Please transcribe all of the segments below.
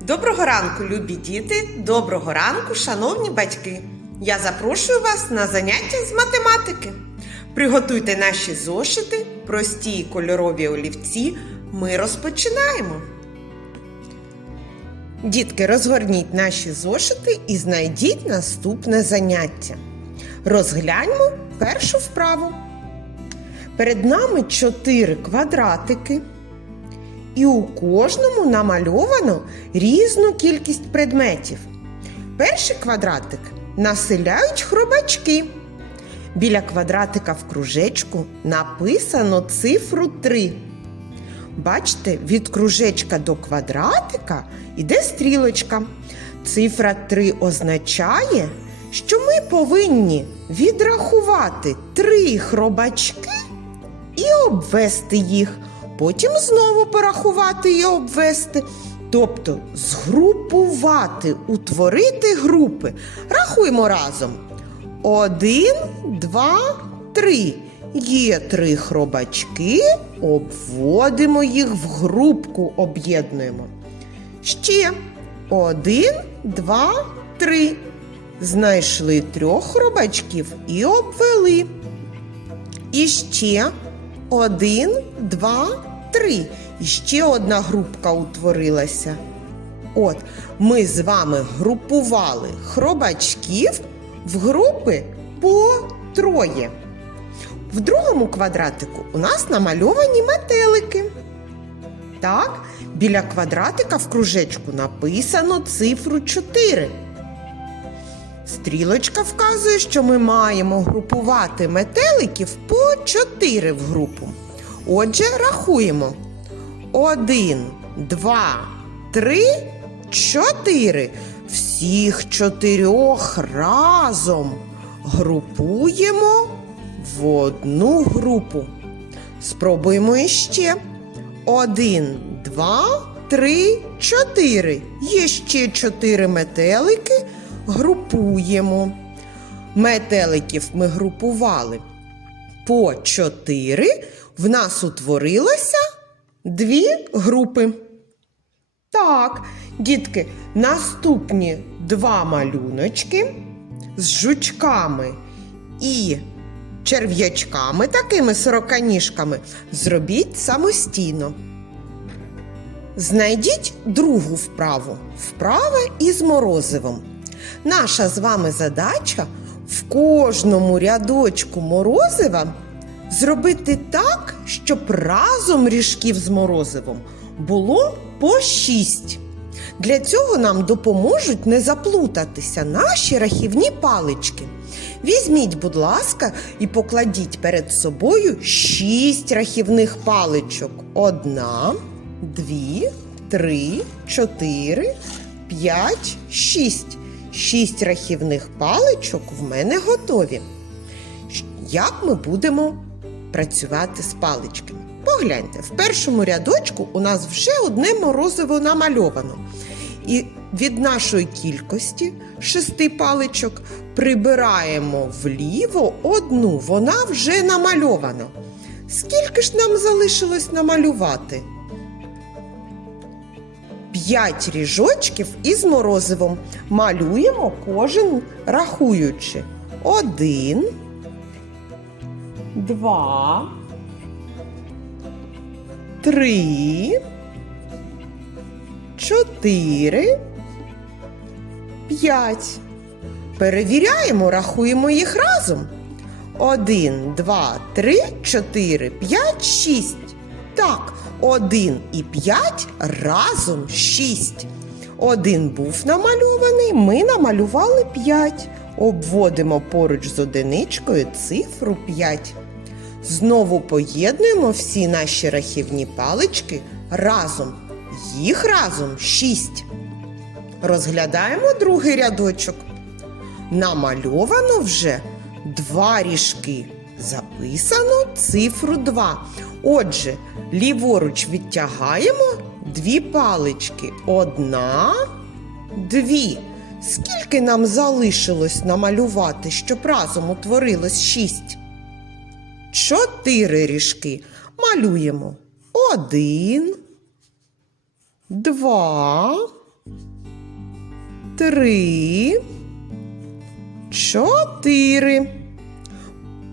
Доброго ранку, любі діти! Доброго ранку, шановні батьки! Я запрошую вас на заняття з математики. Приготуйте наші зошити, прості й кольорові олівці. Ми розпочинаємо. Дітки, розгорніть наші зошити і знайдіть наступне заняття. Розгляньмо першу вправу. Перед нами чотири квадратики. І у кожному намальовано різну кількість предметів. Перший квадратик населяють хробачки. Біля квадратика в кружечку написано цифру 3. Бачите, від кружечка до квадратика йде стрілочка. Цифра 3 означає, що ми повинні відрахувати три хробачки і обвести їх. Потім знову порахувати і обвести. Тобто згрупувати, утворити групи. Рахуємо разом. Один, два, три. Є три хробачки, обводимо їх в групку, об'єднуємо. Ще один, два, три. Знайшли трьох хробачків і обвели. І ще один, два, три. І ще одна групка утворилася. От, ми з вами групували хробачків в групи по троє. В другому квадратику у нас намальовані метелики. Так, біля квадратика в кружечку написано цифру 4. Стрілочка вказує, що ми маємо групувати метеликів по 4 в групу. Отже, рахуємо. 1, 2, 3, 4. Всіх чотирьох разом групуємо в одну групу. Спробуємо іще. 1, 2, 3, 4. Є ще 4 метелики. Групуємо. Метеликів ми групували по 4. В нас утворилося дві групи. Так, дітки, наступні два малюночки з жучками і черв'ячками, такими сороканіжками, зробіть самостійно. Знайдіть другу вправу вправа із морозивом. Наша з вами задача в кожному рядочку морозива зробити так, щоб разом ріжків з морозивом було по 6. Для цього нам допоможуть не заплутатися наші рахівні палички. Візьміть, будь ласка, і покладіть перед собою 6 рахівних паличок. Одна, дві, три, чотири, п'ять, шість. Шість рахівних паличок в мене готові. Як ми будемо працювати з паличками? Погляньте, в першому рядочку у нас вже одне морозиво намальовано. І від нашої кількості шести паличок прибираємо вліво одну, вона вже намальована. Скільки ж нам залишилось намалювати? П'ять ріжочків із морозивом. Малюємо кожен рахуючи. Один, два, три, чотири, п'ять. Перевіряємо, рахуємо їх разом. Один, два, три, чотири, п'ять, шість. Так, один і п'ять разом шість. Один був намальований, ми намалювали п'ять. Обводимо поруч з одиничкою цифру 5. Знову поєднуємо всі наші рахівні палички разом. Їх разом 6. Розглядаємо другий рядочок. Намальовано вже два ріжки. Записано цифру 2. Отже, ліворуч відтягаємо дві палички. Одна, дві. Скільки нам залишилось намалювати, щоб разом утворилось шість? Чотири ріжки. Малюємо. Один, два, три, чотири.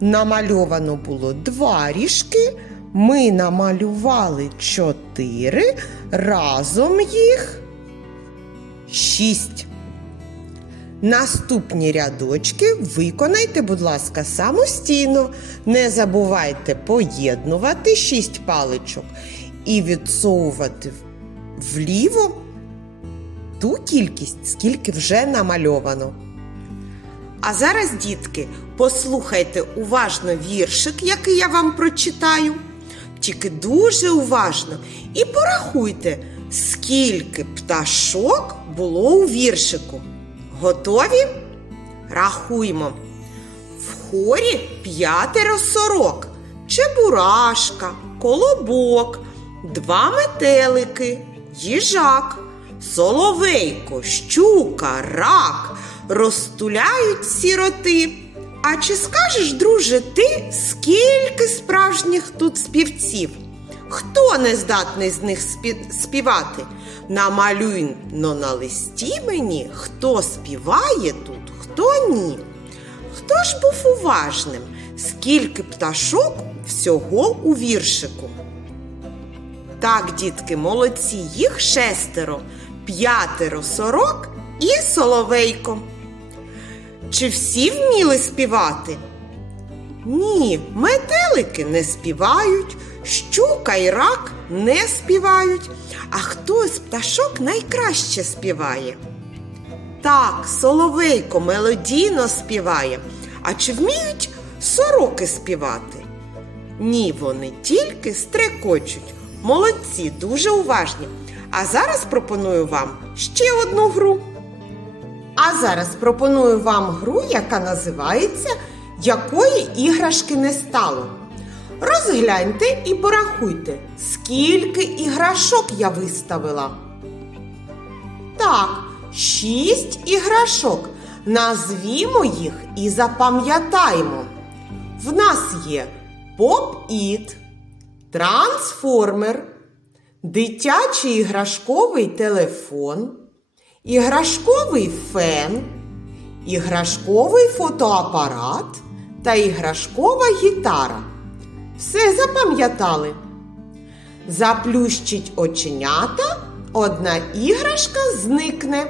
Намальовано було два ріжки. Ми намалювали чотири, разом їх шість. Наступні рядочки виконайте, будь ласка, самостійно. Не забувайте поєднувати шість паличок і відсовувати вліво ту кількість, скільки вже намальовано. А зараз, дітки, послухайте уважно віршик, який я вам прочитаю. Тільки дуже уважно і порахуйте, скільки пташок було у віршику. Готові? Рахуймо. В хорі п'ятеро сорок, чебурашка, колобок, два метелики, їжак, соловейко, щука, рак розтуляють сіроти. А чи скажеш, друже, ти, скільки справжніх тут співців? Хто не здатний з них співати? Намалюй но на листі мені, хто співає тут, хто ні. Хто ж був уважним? Скільки пташок всього у віршику? Так, дітки, молодці, їх шестеро, п'ятеро сорок і соловейко. Чи всі вміли співати? Ні, метелики не співають, щука і рак не співають, а хтось пташок найкраще співає. Так, соловейко мелодійно співає. А чи вміють сороки співати? Ні, вони тільки стрекочуть. Молодці, дуже уважні. А зараз пропоную вам ще одну гру. А зараз пропоную вам гру, яка називається Якої іграшки не стало. Розгляньте і порахуйте, скільки іграшок я виставила. Так, шість іграшок. Назвімо їх і запам'ятаємо. В нас є поп-іт, трансформер, дитячий іграшковий телефон, іграшковий фен, іграшковий фотоапарат та іграшкова гітара. Все запам'ятали. Заплющить оченята, одна іграшка зникне.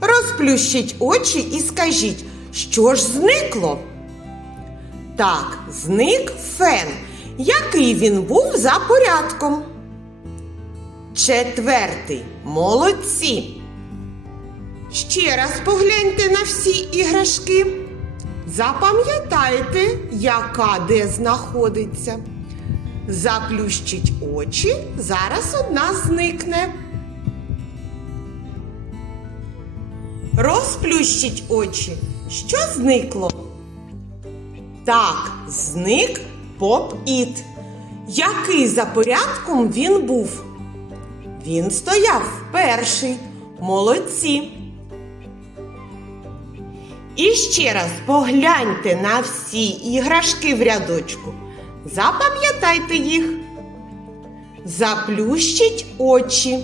Розплющіть очі і скажіть, що ж зникло? Так, зник фен. Який він був за порядком? Четвертий. Молодці. Ще раз погляньте на всі іграшки. Запам'ятайте, яка де знаходиться. Заплющіть очі, зараз одна зникне. Розплющіть очі. Що зникло? Так, зник поп-іт. Який за порядком він був? Він стояв перший. Молодці. І ще раз погляньте на всі іграшки в рядочку. Запам'ятайте їх. Заплющіть очі.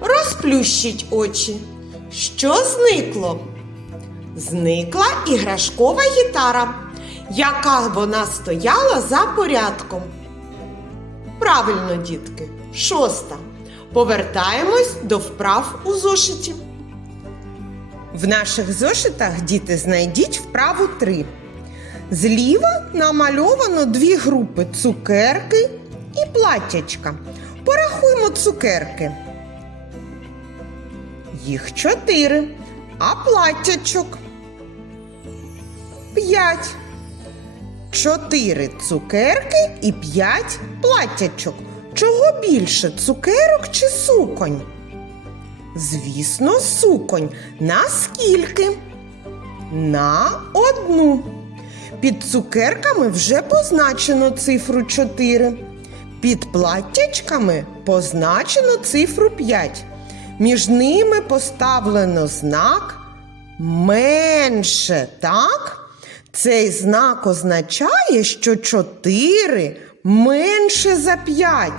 Розплющіть очі. Що зникло? Зникла іграшкова гітара, яка вона стояла за порядком. Правильно, дітки, шоста. Повертаємось до вправ у зошиті. В наших зошитах діти знайдіть вправу 3. Зліва намальовано дві групи цукерки і платтячка. Порахуємо цукерки. Їх чотири, а платтячок п'ять. Чотири цукерки і п'ять платтячок. Чого більше цукерок чи суконь? Звісно, суконь. На скільки? На одну. Під цукерками вже позначено цифру 4. Під платтячками позначено цифру 5. Між ними поставлено знак менше, так? Цей знак означає, що 4 менше за 5.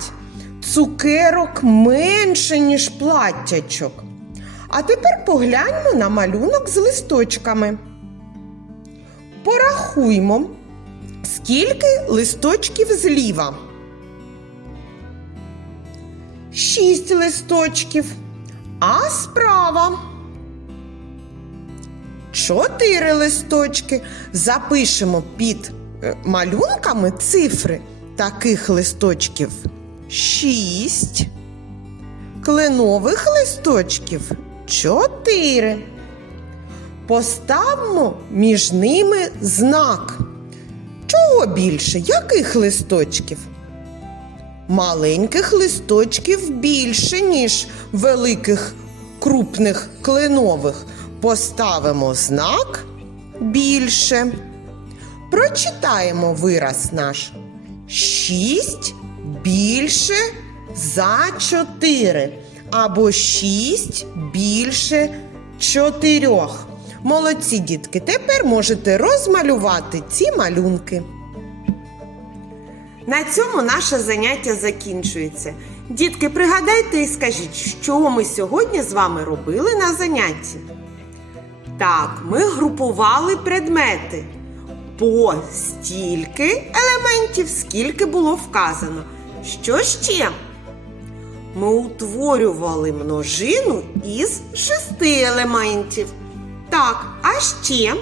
Цукерок менше, ніж платтячок. А тепер погляньмо на малюнок з листочками. Порахуймо, скільки листочків зліва. Шість листочків. А справа. Чотири листочки. Запишемо під е, малюнками цифри таких листочків. Шість. Кленових листочків чотири. Поставмо між ними знак. Чого більше? Яких листочків? Маленьких листочків більше, ніж великих крупних кленових. Поставимо знак більше. Прочитаємо вираз наш. Шість більше за чотири. Або шість більше чотирьох. Молодці дітки, тепер можете розмалювати ці малюнки. На цьому наше заняття закінчується. Дітки, пригадайте і скажіть, що ми сьогодні з вами робили на занятті. Так, ми групували предмети по стільки елементів, скільки було вказано. Що ще? Ми утворювали множину із шести елементів. Так, а ще?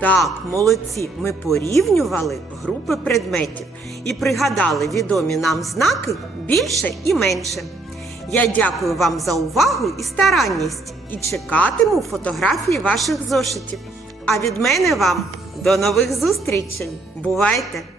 Так, молодці, ми порівнювали групи предметів і пригадали відомі нам знаки більше і менше. Я дякую вам за увагу і старанність і чекатиму фотографії ваших зошитів. А від мене вам до нових зустрічей! Бувайте!